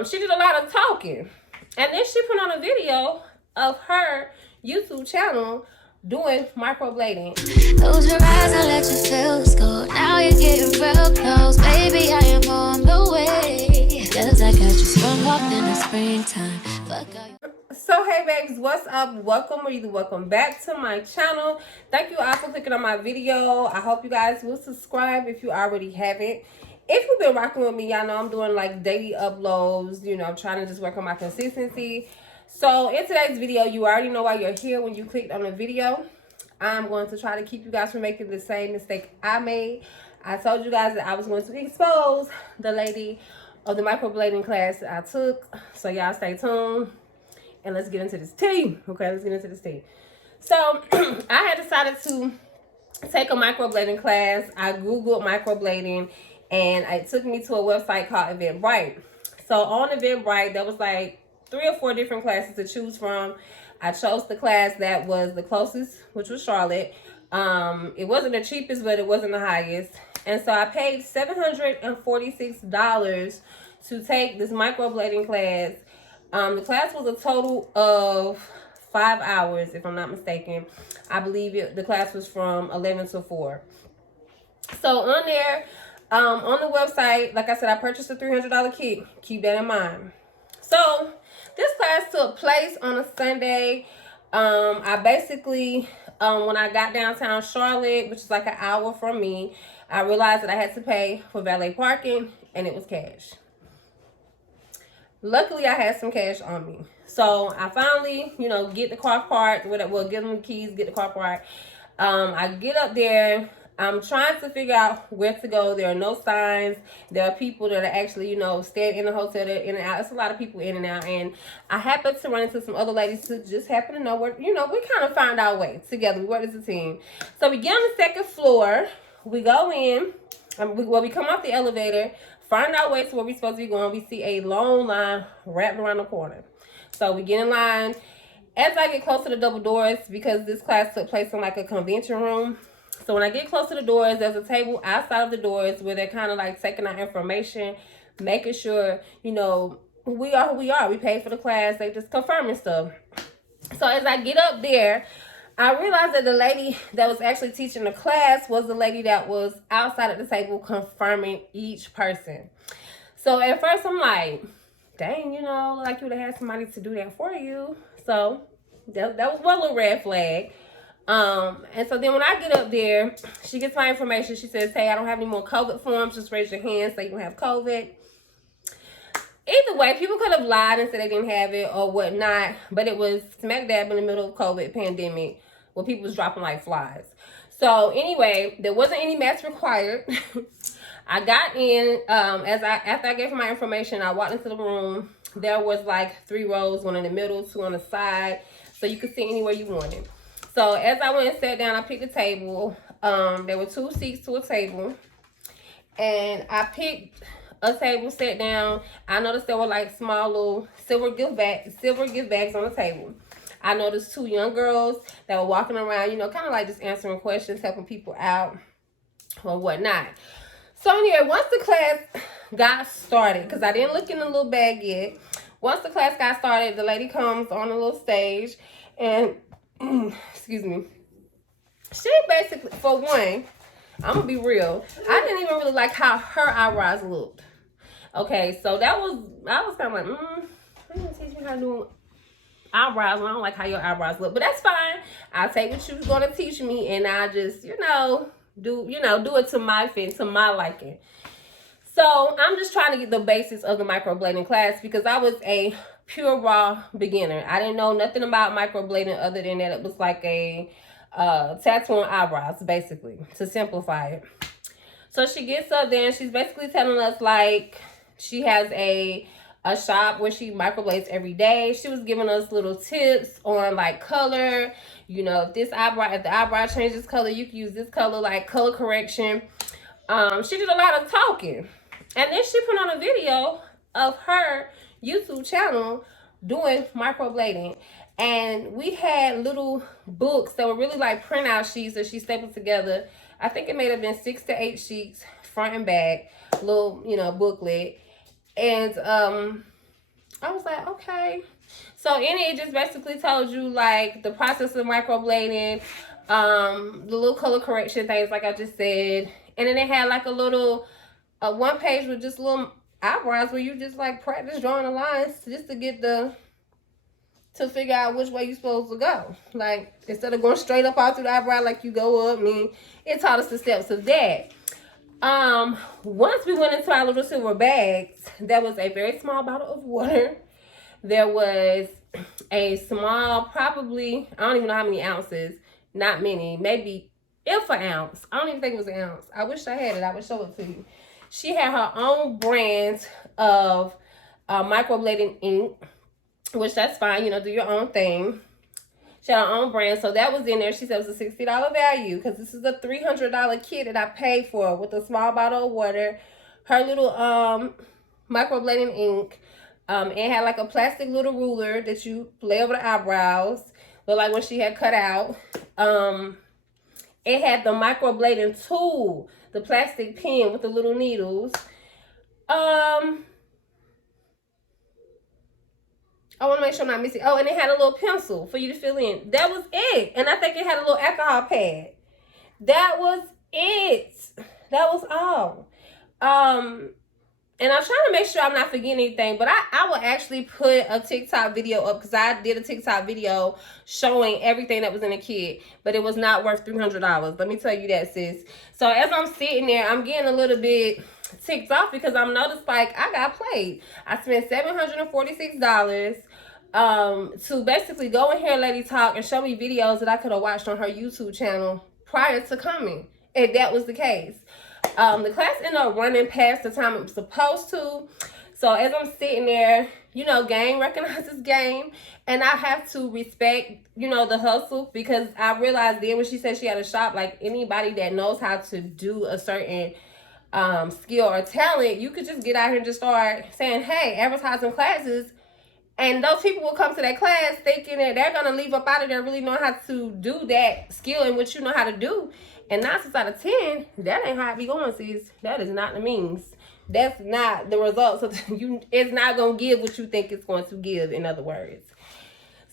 She did a lot of talking. And then she put on a video of her YouTube channel doing microblading. Close your eyes and let your feels go. Now you're getting real close. Baby, I am on the way. Cause I got you sprung up in the springtime. So hey babes, what's up? Welcome back to my channel. Thank you all for clicking on my video. I hope you guys will subscribe if you already haven't. If you've been rocking with me, y'all know I'm doing like daily uploads, you know, I'm trying to just work on my consistency. So in today's video, you already know why you're here when you clicked on the video. I'm going to try to keep you guys from making the same mistake I made. I told you guys that I was going to expose the lady of the microblading class that I took. So y'all stay tuned and let's get into this tea. Okay, let's get into this tea. So I had decided to take a microblading class. I Googled microblading and it took me to a website called Eventbrite. So on Eventbrite, there was like 3 or 4 different classes to choose from. I chose the class that was the closest, which was Charlotte. It wasn't the cheapest, but it wasn't the highest. And so I paid $746 to take this microblading class. The class was a total of 5 hours, if I'm not mistaken. I believe the class was from 11 to 4. So on there, on the website, like I said, I purchased a $300 kit. Keep that in mind. So this class took place on a Sunday. I basically, when I got downtown Charlotte, which is like an hour from me, I realized that I had to pay for valet parking, and it was cash. Luckily, I had some cash on me. So I finally, you know, get the car parked, well, get them the keys, get the car parked. I get up there. I'm trying to figure out where to go. There are no signs. There are people that are actually, you know, staying in the hotel. They're in and out. It's a lot of people in and out. And I happened to run into some other ladies who just happen to know where, you know, we kind of found our way together. We worked as a team. So we get on the 2nd floor. We go in. We come off the elevator, find our way to where we're supposed to be going. We see a long line wrapped around the corner. So we get in line. As I get close to the double doors, because this class took place in like a convention room. So when I get close to the doors, there's a table outside of the doors where they're kind of like taking our information, making sure, you know, we are who we are. We paid for the class. They just confirming stuff. So as I get up there, I realized that the lady that was actually teaching the class was the lady that was outside of the table confirming each person. So at first I'm like, dang, you know, like you would have had somebody to do that for you. So that was one little red flag. And so then when I get up there, she gets my information. She says, hey, I don't have any more COVID forms. Just raise your hand so you don't have COVID. Either way, people could have lied and said they didn't have it or whatnot, but it was smack dab in the middle of COVID pandemic where people was dropping like flies. So anyway, there wasn't any mask required. I got in, after I gave her my information, I walked into the room. There was like 3 rows, 1 in the middle, 2 on the side, so you could sit anywhere you wanted. So as I went and sat down, I picked a table. There were 2 seats to a table, and I picked a table, sat down. I noticed there were like small little silver gift bags on the table. I noticed 2 young girls that were walking around, you know, kind of like just answering questions, helping people out or whatnot. So anyway, once the class got started, because I didn't look in the little bag yet. Once the class got started, the lady comes on a little stage and excuse me. She basically, for one, I'm gonna be real, I didn't even really like how her eyebrows looked. Okay, so I was kind of like, you gonna teach me how to do eyebrows? I don't like how your eyebrows look, but that's fine. I'll take what you was gonna teach me, and I just, you know, do it to my fit, to my liking. So I'm just trying to get the basics of the microblading class because I was a pure raw beginner. I didn't know nothing about microblading other than that it was like a tattoo on eyebrows, basically, to simplify it. So she gets up there and she's basically telling us like she has a shop where she microblades every day. She was giving us little tips on like color. You know, if the eyebrow changes color, you can use this color, like color correction. She did a lot of talking. And then she put on a video of her YouTube channel doing microblading. And we had little books that were really like printout sheets that she stapled together. I think it may have been 6 to 8 sheets, front and back, little, you know, booklet. And I was like, okay. So in it just basically told you like the process of microblading, the little color correction things like I just said. And then it had like a little one page with just little eyebrows where you just like practice drawing the lines just to get to figure out which way you're supposed to go. Like instead of going straight up all through the eyebrow like you go up, it taught us the steps of that. Once we went into our little silver bags, there was a very small bottle of water. There was a small, probably, I don't even know how many ounces, not many, maybe if an ounce. I don't even think it was an ounce. I wish I had it. I would show it to you. She had her own brand of microblading ink, which that's fine, do your own thing. She had her own brand, so that was in there. She said it was a $60 value because this is a $300 kit that I paid for with a small bottle of water, her little microblading ink. It had like a plastic little ruler that you lay over the eyebrows, but like what she had cut out. It had the microblading tool, the plastic pen with the little needles. I want to make sure I'm not missing. Oh, and it had a little pencil for you to fill in. That was it. And I think it had a little alcohol pad. That was it. That was all. And I'm trying to make sure I'm not forgetting anything, but I will actually put a TikTok video up because I did a TikTok video showing everything that was in the kit, but it was not worth $300. Let me tell you that, sis. So as I'm sitting there, I'm getting a little bit ticked off because I'm noticed like I got played. I spent $746 to basically go in here, Lady Talk, and show me videos that I could have watched on her YouTube channel prior to coming, if that was the case. The class ended up running past the time it was supposed to. So as I'm sitting there, game recognizes game. And I have to respect, the hustle. Because I realized then when she said she had a shop, like anybody that knows how to do a certain skill or talent, you could just get out here and just start saying, hey, advertising classes. And those people will come to that class thinking that they're going to leave up out of there really knowing how to do that skill and what you know how to do. And 9 out of 10, that ain't how it be going, sis. That is not the means. That's not the results. It's not going to give what you think it's going to give, in other words.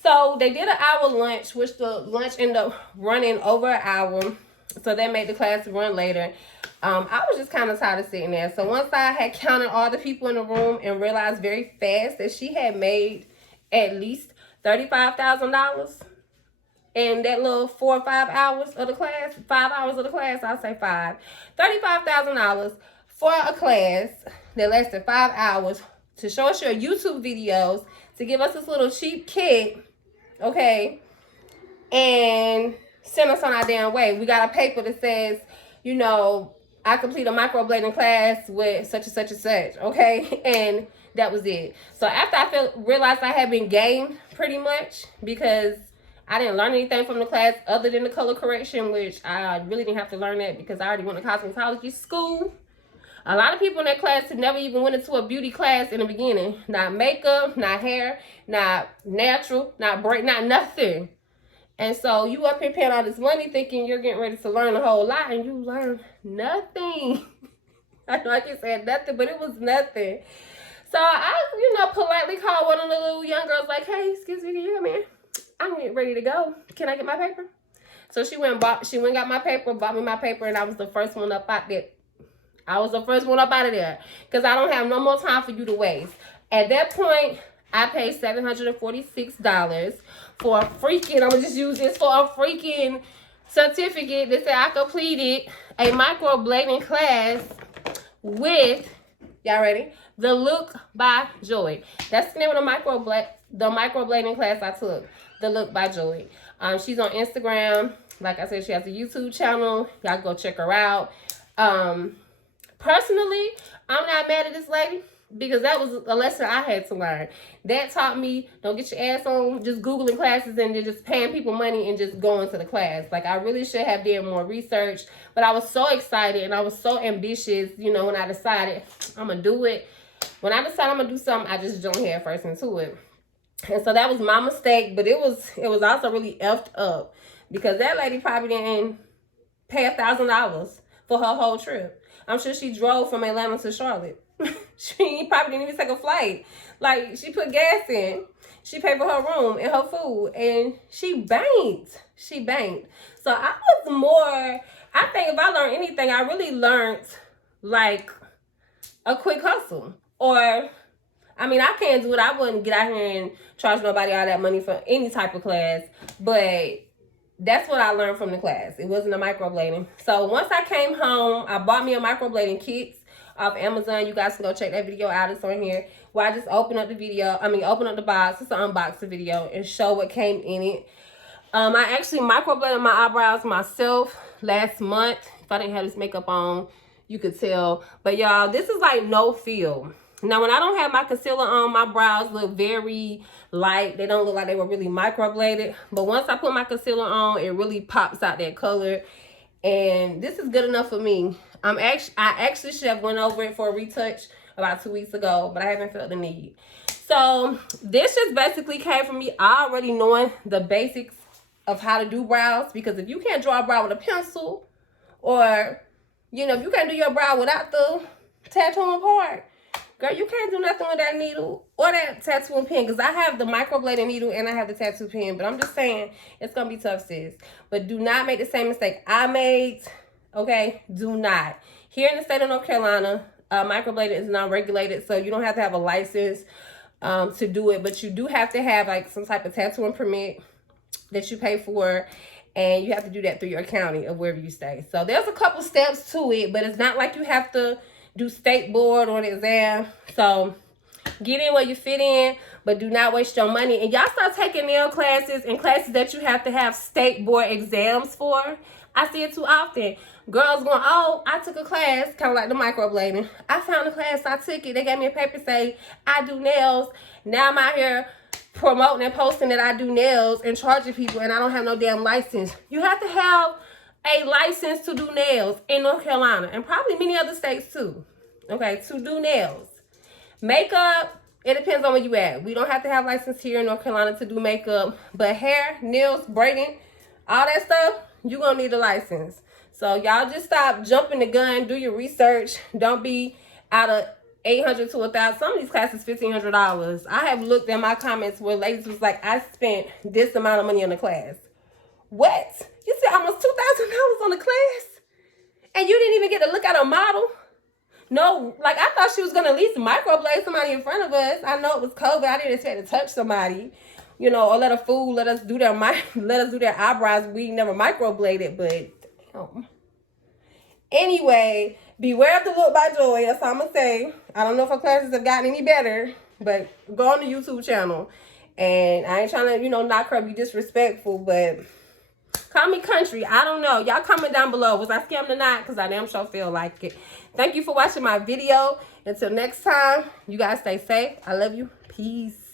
So they did an hour lunch, which the lunch ended up running over an hour. So that made the class run later. I was just kind of tired of sitting there. So once I had counted all the people in the room and realized very fast that she had made at least $35,000 in that little 4 or 5 hours of the class, 5 hours of the class, I'll say 5. $35,000 for a class that lasted 5 hours to show us your YouTube videos, to give us this little cheap kit, okay, and send us on our damn way. We got a paper that says, I complete a microblading class with such and such and such, okay? And that was it. So after I realized I had been gamed pretty much because I didn't learn anything from the class other than the color correction, which I really didn't have to learn that because I already went to cosmetology school. A lot of people in that class had never even went into a beauty class in the beginning. Not makeup, not hair, not natural, not braid, not nothing. And so you up here paying all this money thinking you're getting ready to learn a whole lot, and you learn nothing. I know I can say nothing, but it was nothing. So I, politely called one of the little young girls like, hey, excuse me, can you hear me? I'm getting ready to go. Can I get my paper? So she went and got my paper, bought me my paper, and I was the first one up out there. I was the first one up out of there because I don't have no more time for you to waste. At that point, I paid $746 for a freaking, I'm going to just use this for a freaking certificate that said I completed a microblading class with, y'all ready? The Look by Joy. That's the name of the microblading class I took. The Look by Joy. She's on Instagram. Like I said, she has a YouTube channel. Y'all go check her out. Personally, I'm not mad at this lady because that was a lesson I had to learn. That taught me, don't get your ass on just Googling classes and then just paying people money and just going to the class. Like, I really should have done more research. But I was so excited and I was so ambitious, when I decided I'm going to do it. When I decide I'm going to do something, I just jumped head first into it. And so that was my mistake, but it was also really effed up because that lady probably didn't pay $1,000 for her whole trip. I'm sure she drove from Atlanta to Charlotte. She probably didn't even take a flight. Like, she put gas in. She paid for her room and her food. And she banked. She banked. So I was more, I think if I learned anything, I really learned, like, a quick hustle. Or, I mean, I can't do it. I wouldn't get out here and charge nobody all that money for any type of class. But that's what I learned from the class. It wasn't a microblading. So once I came home, I bought me a microblading kit off Amazon. You guys can go check that video out. It's on here. Where I just open up the open up the box. It's an unboxing video and show what came in it. I actually microbladed my eyebrows myself last month. If I didn't have this makeup on, you could tell. But y'all, this is like no feel. Now, when I don't have my concealer on, my brows look very light. They don't look like they were really microbladed. But once I put my concealer on, it really pops out that color. And this is good enough for me. I actually should have went over it for a retouch about 2 weeks ago, but I haven't felt the need. So this just basically came from me already knowing the basics of how to do brows. Because if you can't draw a brow with a pencil, or, you know, if you can't do your brow without the tattooing part, girl, you can't do nothing with that needle or that tattooing pen. Because I have the microblading needle and I have the tattoo pen. But I'm just saying, it's going to be tough, sis. But do not make the same mistake I made. Okay? Do not. Here in the state of North Carolina, microblading is not regulated. So you don't have to have a license to do it. But you do have to have like some type of tattooing permit that you pay for. And you have to do that through your county of wherever you stay. So there's a couple steps to it. But it's not like you have to do state board or an exam. So get in where you fit in, but do not waste your money. And y'all start taking nail classes and classes that you have to have state board exams for. I see it too often. Girls going, oh, I took a class, kind of like the microblading. I found a class, I took it. They gave me a paper say I do nails. Now I'm out here promoting and posting that I do nails and charging people, and I don't have no damn license. You have to have a license to do nails in North Carolina and probably many other states too. Okay, to do nails. Makeup, it depends on where you at. We don't have to have license here in North Carolina to do makeup, but hair, nails, braiding, all that stuff, you're gonna need a license. So y'all just stop jumping the gun, do your research. Don't be out of $800 to $1,000. Some of these classes $1,500. I have looked at my comments where ladies was like, I spent this amount of money on the class. What? You spent almost $2,000 on the class? And you didn't even get to look at a model? No, like I thought she was gonna at least microblade somebody in front of us. I know it was COVID. I didn't expect to touch somebody, you know, or let a fool let us do their eyebrows. We never microbladed, but damn. Anyway, beware of the look by Joy. That's all I'm gonna say. I don't know if her classes have gotten any better, but go on the YouTube channel. And I ain't trying to, you know, knock her, be disrespectful, but call me country. I don't know. Y'all comment down below. Was I scammed or not? Because I damn sure feel like it. Thank you for watching my video. Until next time, you guys stay safe. I love you. Peace.